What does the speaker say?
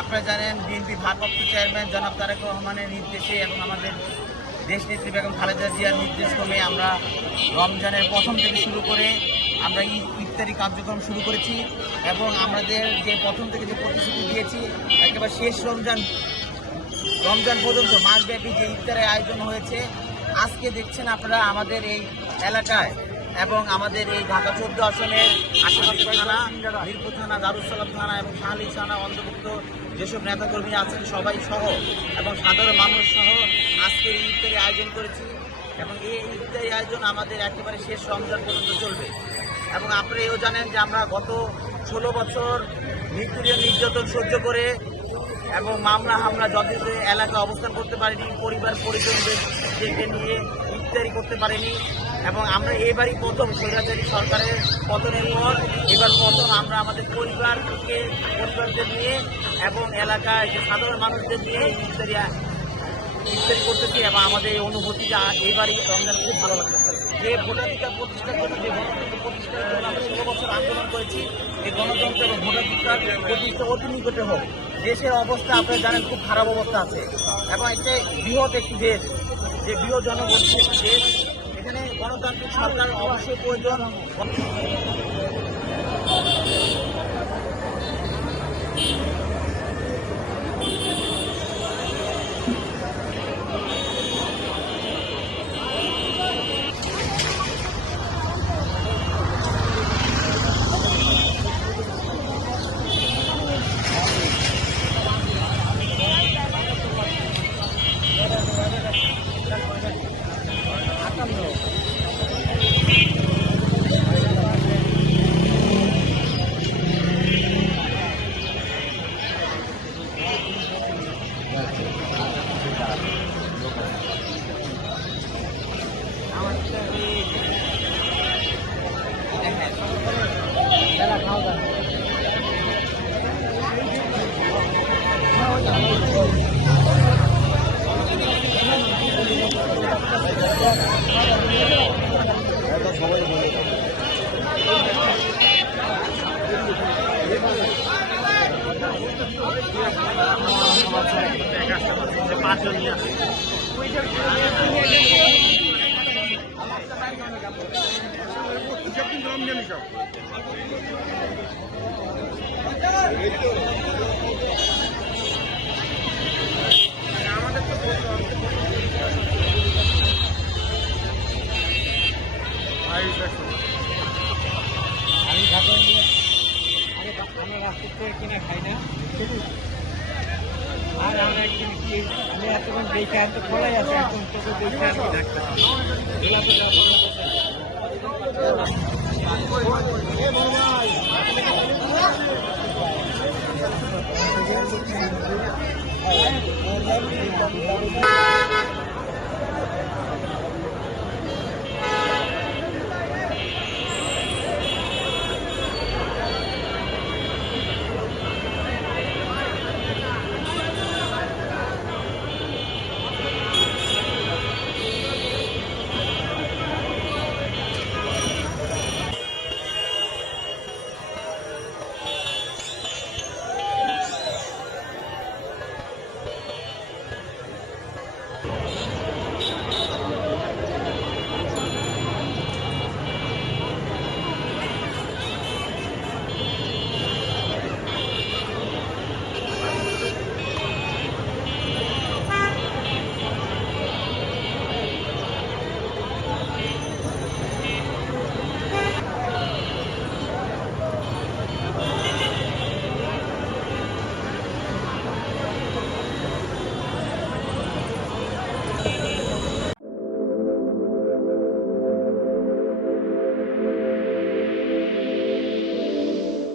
আপনারা জানেন বিএনপি ভারপ্রাপ্ত চেয়ারম্যান জনাব তারেক রহমানের নির্দেশে এবং আমাদের দেশনেত্রী বেগম খালেদা জিয়ার নির্দেশক্রমে আমরা রমজানের প্রথম থেকে শুরু করে আমরা ইফতারি কার্যক্রম শুরু করেছি এবং আমাদের যে প্রথম থেকে যে প্রতিশ্রুতি দিয়েছি একেবারে শেষ রমজান পর্যন্ত মাসব্যাপী যে ইফতারের আয়োজন হয়েছে। আজকে দেখছেন আপনারা আমাদের এই এলাকায় এবং আমাদের এই ঢাকা 14 আসনের আশেপাশে থানা, মিরপুর থানা, দারুসালাম থানা এবং শাহলী থানা অন্তর্ভুক্ত যেসব নেতাকর্মী আছেন সবাই সহ এবং সাধারণ মানুষ সহ আজকে এই ইফতারি আয়োজন করেছি এবং এই ইফতারি আয়োজন আমাদের একেবারে শেষ রমজান পর্যন্ত চলবে। এবং আপনারা এও জানেন যে আমরা গত 16 বছর নির্যাতন সহ্য করে এবং মামলা হামলা যথেষ্ট এলাকায় অবস্থান করতে পারিনি, পরিবার পরিজনদেরকে নিয়ে ইফতারি করতে পারিনি এবং আমরা এবারই প্রথম স্বৈরাচারী সরকারের পতনের পর এবার প্রথম আমরা আমাদের পরিবারদের নিয়ে এবং এলাকায় যে সাধারণ মানুষদের নিয়ে ইফতারি করতেছি এবং আমাদের এই অনুভূতিটা এইবারই রমজান খুব ভালো লাগতেছে। যে ভোটাধিকার প্রতিষ্ঠার জন্য যে গণতন্ত্র প্রতিষ্ঠার জন্য আমরা 16 বছর আন্দোলন করেছি, এই গণতন্ত্র এবং ভোটাধিকার প্রতিষ্ঠা অতি নিকটে হোক। দেশের অবস্থা আপনারা জানেন খুব খারাপ অবস্থা আছে এবং একটা বৃহৎ একটি দেশ, যে বৃহৎ জনগোষ্ঠী একটি দেশ, এখানে গণতান্ত্রিক সরকার অবশ্যই প্রয়োজন। কিনা খাই না আর আমরা একদিন কি আমি এতক্ষণ দেখে আনতে খোলাই আছে এখন তোকে দেখে আনতে ডাক্তার